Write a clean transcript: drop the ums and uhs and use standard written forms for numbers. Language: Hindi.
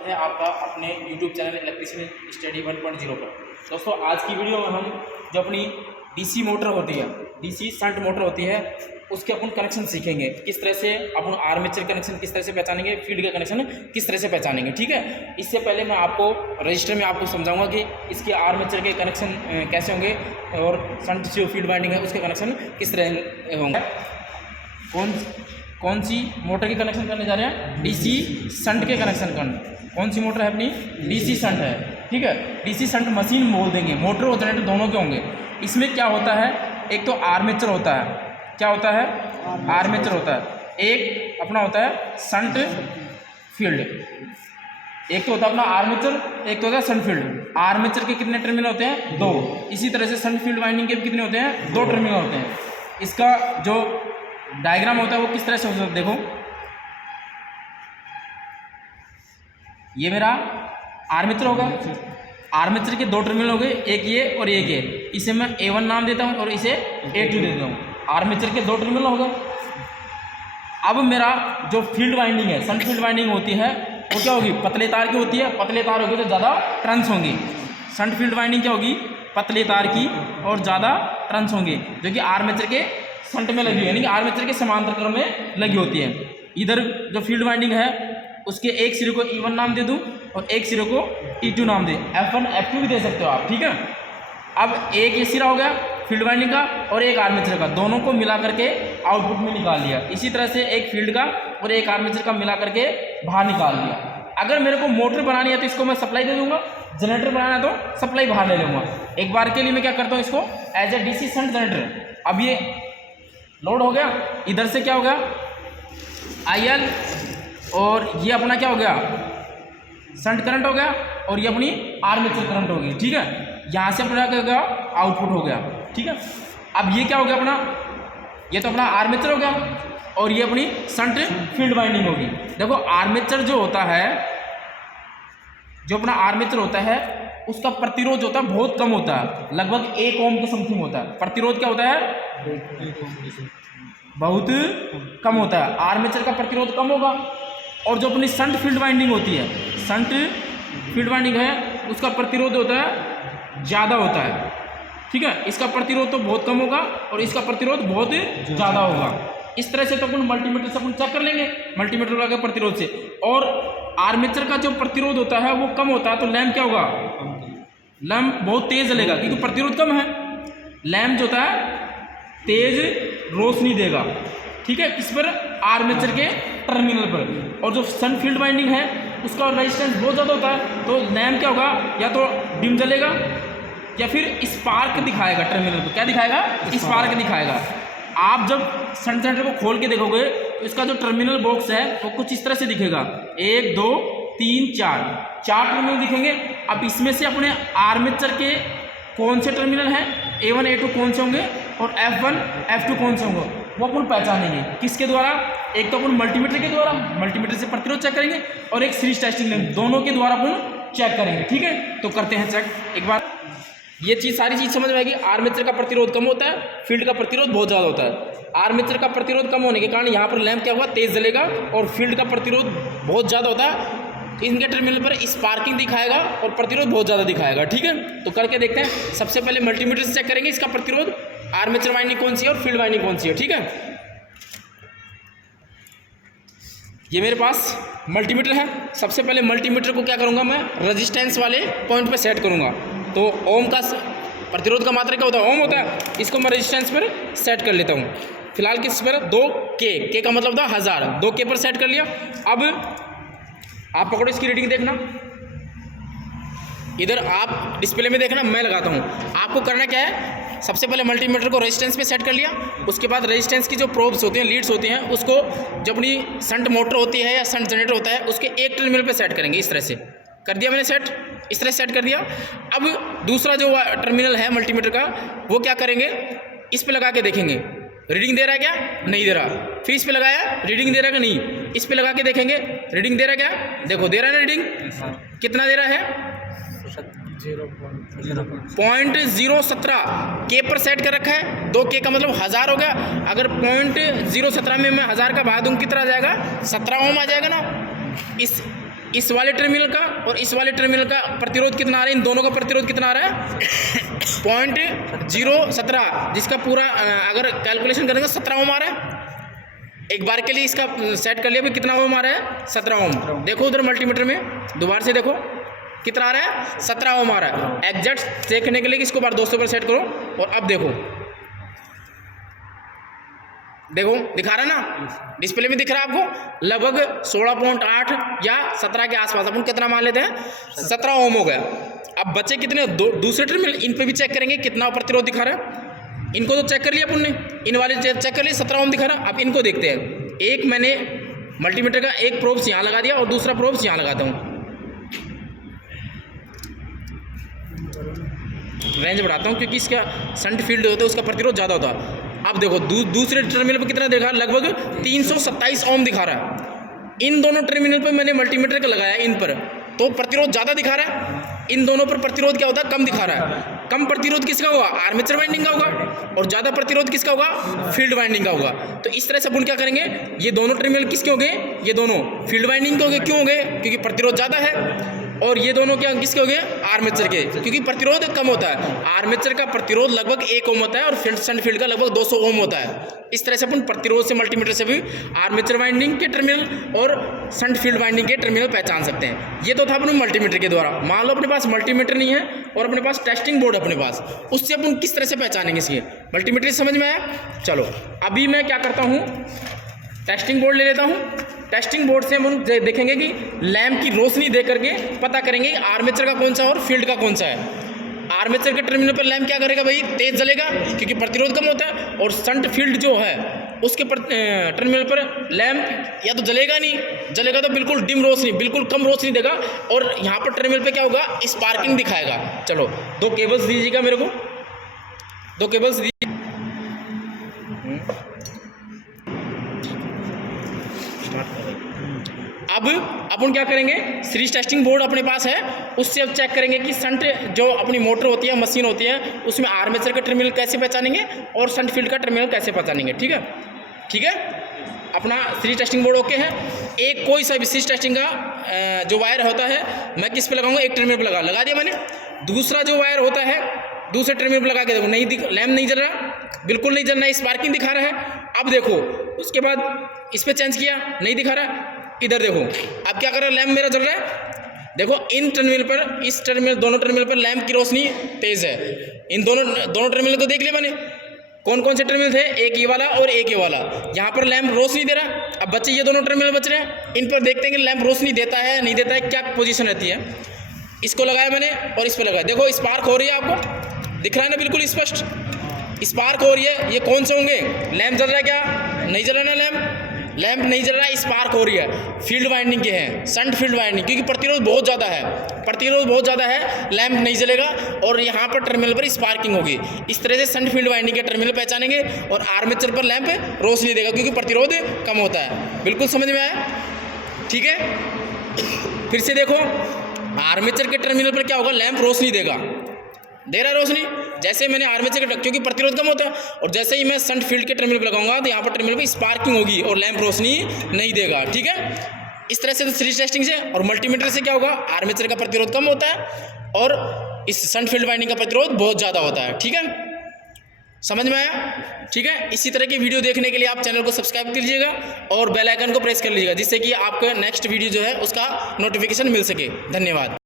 है आपका अपने YouTube चैनल इलेक्ट्रिशियन स्टडी 1.0 पर। दोस्तों आज की वीडियो में हम जो अपनी डीसी मोटर होती है, डीसी शंट मोटर होती है, उसके अपन कनेक्शन सीखेंगे। किस तरह से अपन आर्मेचर कनेक्शन किस तरह से पहचानेंगे, फील्ड का कनेक्शन किस तरह से पहचानेंगे। ठीक है, इससे पहले मैं आपको रजिस्टर में आपको समझाऊंगा कि इसके आर्मेचर के कनेक्शन कैसे होंगे और शंट जो फील्ड वाइंडिंग है उसके कनेक्शन किस तरह होंगे। कौन सी मोटर के कनेक्शन करने जा रहे हैं? डीसी शंट के कनेक्शन करने। कौन सी मोटर है अपनी? डीसी शंट है। ठीक है, डीसी शंट मशीन बोल देंगे, मोटर और जनरेटर दोनों के होंगे। इसमें क्या होता है, एक तो आर्मेचर होता है। क्या होता है? आर्मेचर होता है। एक अपना होता है शंट फील्ड। एक तो होता है अपना आर्मेचर, एक तो होता है शंट फील्ड। आर्मेचर के कितने टर्मिनल होते हैं? 2। इसी तरह से शंट फील्ड वाइंडिंग के कितने होते हैं? 2 टर्मिनल होते हैं। इसका जो डायग्राम होता है वो किस तरह से होता है, देखो। ये मेरा आर्मेचर होगा, आर्मेचर के 2 टर्मिनल हो गए, एक ये और एक ये। इसे मैं A1 नाम देता हूँ और इसे A2 देता हूँ। आर्मेचर के 2 टर्मिनल हो गए। अब मेरा जो फील्ड वाइंडिंग है, शंट फील्ड वाइंडिंग होती है, वो क्या होगी? पतले तार की होती है। पतले तार होगी तो ज़्यादा टर्न्स होंगी। शंट फील्ड वाइंडिंग क्या होगी? पतले तार की और ज़्यादा टर्न्स होंगी, जो कि आर्मेचर के शंट में लगी हुई है, यानी कि आर्मेचर के समांतर क्रम में लगी होती है। इधर जो फील्ड वाइंडिंग है उसके एक सिरे को E1 नाम दे दूं और एक सिरे को E2 नाम दे। F1 F2 भी दे सकते हो आप। ठीक है, अब एक ये सिरा हो गया फील्ड वाइंडिंग का और एक आर्मेचर का, दोनों को मिला करके आउटपुट में निकाल लिया। इसी तरह से एक फील्ड का और एक आर्मेचर का मिला करके बाहर निकाल लिया। अगर मेरे को मोटर बनानी है तो इसको मैं सप्लाई दे दूंगा, जनरेटर बनाना है तो सप्लाई बाहर ले लूँगा। एक बार के लिए मैं क्या करता हूँ, इसको as a DC shunt generator. अब ये लोड हो गया, इधर से क्या हो गया? IL, और ये अपना क्या हो गया? शंट करंट हो गया, और ये अपनी आर्मेचर करंट हो गई। ठीक है, यहाँ से अपना क्या हो गया? आउटपुट हो गया। ठीक है, अब ये क्या हो गया अपना? ये तो अपना आर्मेचर हो गया और ये अपनी शंट फील्ड वाइंडिंग होगी। देखो आर्मेचर जो होता है, जो अपना आर्मेचर होता है उसका प्रतिरोध होता है बहुत कम होता है, लगभग 1 ओम के समथिंग होता है। प्रतिरोध क्या होता है? बहुत कम होता है। आर्मेचर का प्रतिरोध कम होगा। और जो अपनी शंट फील्ड वाइंडिंग होती है, शंट फील्ड वाइंडिंग है, उसका प्रतिरोध होता है ज़्यादा होता है। ठीक है, इसका प्रतिरोध तो बहुत कम होगा और इसका प्रतिरोध बहुत ज़्यादा होगा। इस तरह से तो अपन मल्टीमीटर से अपन चेक कर लेंगे, मल्टीमीटर लगा के प्रतिरोध से। और आर्मेचर का जो प्रतिरोध होता है वो कम होता है, तो लैंप क्या होगा? लैंप बहुत तेज जलेगा क्योंकि प्रतिरोध कम है। लैंप जो होता है तेज रोशनी देगा। ठीक है, किस पर? आर्मेचर के टर्मिनल पर। और जो शंट फील्ड वाइंडिंग है उसका रेजिस्टेंस बहुत ज़्यादा होता है, तो लैंप क्या होगा? या तो डिम जलेगा या फिर स्पार्क दिखाएगा टर्मिनल पर। क्या दिखाएगा? स्पार्क दिखाएगा। आप जब शंट जनरेटर को खोल के देखोगे तो इसका जो टर्मिनल बॉक्स है वो कुछ इस तरह से दिखेगा। 1 2 3 4 टर्मिनल दिखेंगे। अब इसमें से अपने आर्मेचर के कौन से टर्मिनल हैं, A1 A2 कौन से होंगे और F1 F2 कौन से होंगे, वो अपन पहचानेंगे। किसके द्वारा? एक तो अपन मल्टीमीटर के द्वारा, मल्टीमीटर से प्रतिरोध चेक करेंगे, और एक सीरीज टेस्टिंग लैंप, दोनों के द्वारा अपन चेक करेंगे। ठीक है, तो करते हैं चेक एक बार। ये चीज़ सारी चीज़ समझ में आएगी। आर्मेचर का प्रतिरोध कम होता है, फील्ड का प्रतिरोध बहुत ज़्यादा होता है। आर्मेचर का प्रतिरोध कम होने के कारण यहाँ पर लैंप क्या हुआ? तेज जलेगा, और फील्ड का प्रतिरोध बहुत ज़्यादा होता है, इनके टर्मिनल पर स्पार्किंग दिखाएगा और प्रतिरोध बहुत ज़्यादा दिखाएगा। ठीक है, तो करके देखते हैं। सबसे पहले मल्टीमीटर से चेक करेंगे इसका प्रतिरोध, आर्मेचर वाइंडिंग कौन सी है और फील्ड वाइंडिंग कौन सी है। ठीक है, ये मेरे पास मल्टीमीटर है। सबसे पहले मल्टीमीटर को क्या करूँगा, मैं रेजिस्टेंस वाले पॉइंट पे सेट करूँगा। तो ओम का प्रतिरोध का मात्रा क्या होता है? ओम होता है। इसको मैं रेजिस्टेंस पर सेट कर लेता हूँ। फिलहाल किस पर? 2K का मतलब था 1000, 2K पर सेट कर लिया। अब आप पकड़ो, इसकी रीडिंग देखना। इधर आप डिस्प्ले में देखना, मैं लगाता हूँ। आपको करना क्या है, सबसे पहले मल्टीमीटर को रेजिस्टेंस पे सेट कर लिया। उसके बाद रेजिस्टेंस की जो प्रोब्स होती हैं, लीड्स होती हैं, उसको जो अपनी शंट मोटर होती है या शंट जनरेटर होता है उसके एक टर्मिनल पे सेट करेंगे। इस तरह से कर दिया मैंने सेट, इस तरह सेट कर दिया। अब दूसरा जो टर्मिनल है मल्टीमीटर का, वो क्या करेंगे, इस पर लगा के देखेंगे रीडिंग दे रहा है क्या? नहीं दे रहा। फिर इस पे लगाया, रीडिंग दे रहा है कि नहीं? इस पे लगा के देखेंगे रीडिंग दे रहा है क्या? देखो दे रहा है ना रीडिंग। कितना दे रहा है? 0.017 K पर सेट कर रखा है। 2K का मतलब 1000 हो गया। अगर 0.017 में मैं 1000 का भाग दूँ कितना आ जाएगा? 17 ओम आ जाएगा ना। इस इस वाले टर्मिनल का और इस वाले टर्मिनल का प्रतिरोध कितना आ रहा है, इन दोनों का प्रतिरोध कितना आ रहा है 0.017, जिसका पूरा अगर कैलकुलेशन करेंगे 17 ओम आ रहा है। एक बार के लिए इसका सेट कर लिया भी कितना ओम आ रहा है 17 ओम। देखो उधर मल्टीमीटर में दोबारा से देखो कितना आ रहा है 17 ओम आ रहा है। एग्जैक्ट देखने के लिए इसको बार 200 पर सेट करो और अब देखो दिखा रहा ना, डिस्प्ले में दिख रहा है आपको लगभग 16.8 या 17 के आसपास। अपन कितना मान लेते हैं 17 ओम हो गया। अब बचे कितने दूसरे टर्मिनल, इन पे भी चेक करेंगे कितना प्रतिरोध दिखा रहा है। इनको तो चेक कर लिया अपन ने, इन वाले चेक कर लिए 17 ओम दिखा रहा है। अब इनको देखते हैं। एक मैंने मल्टीमीटर का एक प्रोब्स यहाँ लगा दिया और दूसरा प्रोब्स यहाँ लगाता हूँ, रेंज बढ़ाता हूँ क्योंकि इसका शंट फील्ड होता है उसका प्रतिरोध ज़्यादा होता है। अब देखो दूसरे टर्मिनल पर कितना दिखा, लगभग 327 ओम दिखा रहा है। इन दोनों टर्मिनल पर मैंने मल्टीमीटर का लगाया, इन पर तो प्रतिरोध ज़्यादा दिखा रहा है, इन दोनों पर प्रतिरोध क्या होता है कम दिखा रहा है। कम प्रतिरोध किसका होगा, आर्मेचर वाइंडिंग का होगा, और ज़्यादा प्रतिरोध किसका होगा, फील्ड वाइंडिंग का होगा। तो इस तरह से अपन क्या करेंगे, ये दोनों टर्मिनल किसके हो गए, ये दोनों फील्ड वाइंडिंग के हो गए। क्यों हो गए, क्योंकि प्रतिरोध ज़्यादा है। और ये दोनों क्या किसके हो गए, आर्मेचर के, क्योंकि प्रतिरोध कम होता है। आर्मेचर का प्रतिरोध लगभग 1 ओम होता है और शंट फील्ड का लगभग 200 ओम होता है। इस तरह से अपन प्रतिरोध से मल्टीमीटर से भी आर्मेचर वाइंडिंग के टर्मिनल और शंट फील्ड वाइंडिंग के टर्मिनल पहचान सकते हैं। ये तो था अपने मल्टीमीटर के द्वारा। मान लो अपने पास मल्टीमीटर नहीं है और अपने पास टेस्टिंग बोर्ड अपने पास, उससे अपन किस तरह से पहचानेंगे इसके मल्टीमीटर, समझ में आया। चलो अभी मैं क्या करता हूँ, टेस्टिंग बोर्ड ले लेता हूँ। टेस्टिंग बोर्ड से हम देखेंगे कि लैंप की रोशनी दे करके पता करेंगे आर्मेचर का कौन सा और फील्ड का कौन सा है। आर्मेचर के टर्मिनल पर लैंप क्या करेगा भाई, तेज जलेगा क्योंकि प्रतिरोध कम होता है। और शंट फील्ड जो है उसके टर्मिनल पर लैंप या तो जलेगा नहीं, जलेगा तो बिल्कुल डिम रोशनी, बिल्कुल कम रोशनी देगा। और यहाँ पर टर्मिनल पे क्या होगा, स्पार्किंग दिखाएगा। चलो 2 केबल्स दीजिएगा मेरे को, 2 केबल्स दीजिए। अब अपन क्या करेंगे, सीरीज टेस्टिंग बोर्ड अपने पास है, उससे अब चेक करेंगे कि शंट जो अपनी मोटर होती है, मशीन होती है, उसमें आर्मेचर का टर्मिनल कैसे पहचानेंगे और शंट फील्ड का टर्मिनल कैसे पहचानेंगे। ठीक है, ठीक है, अपना सीरीज टेस्टिंग बोर्ड ओके है। एक कोई सा भी सीरीज टेस्टिंग का जो वायर होता है मैं किस पे लगाऊंगा, एक टर्मिनल पर लगा दिया मैंने। दूसरा जो वायर होता है दूसरे टर्मिनल पर लगा के देखो, नहीं लैंप नहीं जल रहा, बिल्कुल नहीं जल रहा है, स्पार्किंग दिखा रहा है। अब देखो उसके बाद इस पर चेंज किया, नहीं दिखा रहा, इधर देखो अब क्या कर रहा है, लैंप मेरा जल रहा है। देखो इन टर्मिनल पर, इस टर्मिनल, दोनों टर्मिनल पर लैंप की रोशनी तेज है। इन दोनों टर्मिनल को देख लिया मैंने, कौन कौन से टर्मिनल थे, एक ये वाला और एक ये वाला। यहाँ पर लैंप रोशनी दे रहा। अब बच्चे ये दोनों टर्मिनल बच रहे हैं, इन पर देखते हैं कि लैंप रोशनी देता है नहीं देता है, क्या पोजीशन रहती है। इसको लगाया मैंने और इस पर लगाया, देखो स्पार्क हो रही है, आपको दिख रहा है ना, बिल्कुल स्पष्ट स्पार्क हो रही है। ये कौन से होंगे, लैंप जल रहा है क्या, नहीं जल रहा ना, लैंप नहीं जल रहा है, स्पार्क हो रही है, फील्ड वाइंडिंग के हैं, शंट फील्ड वाइंडिंग, क्योंकि प्रतिरोध बहुत ज़्यादा है, प्रतिरोध बहुत ज़्यादा है, लैंप नहीं जलेगा और यहाँ पर टर्मिनल पर स्पार्किंग होगी। इस तरह से शंट फील्ड वाइंडिंग के टर्मिनल पहचानेंगे और आर्मेचर पर लैंप रोशनी देगा क्योंकि प्रतिरोध कम होता है। बिल्कुल समझ में आया, ठीक है। फिर से देखो आर्मेचर के टर्मिनल पर क्या होगा, लैंप रोशनी देगा, दे रहा है रोशनी। जैसे मैंने आर्मेचर के, क्योंकि प्रतिरोध कम होता है, और जैसे ही मैं शंट फील्ड के टर्मिनल पर लगाऊंगा तो यहाँ पर टर्मिनल पर स्पार्किंग होगी और लैंप रोशनी नहीं देगा। ठीक है, इस तरह से तो सीरीज टेस्टिंग से। और मल्टीमीटर से क्या होगा, आर्मेचर का प्रतिरोध कम होता है और इस शंट फील्ड वाइंडिंग का प्रतिरोध बहुत ज़्यादा होता है। ठीक है, समझ में आया। ठीक है, इसी तरह की वीडियो देखने के लिए आप चैनल को सब्सक्राइब कीजिएगा और बेल आइकन को प्रेस कर लीजिएगा, जिससे कि आपको नेक्स्ट वीडियो जो है उसका नोटिफिकेशन मिल सके। धन्यवाद।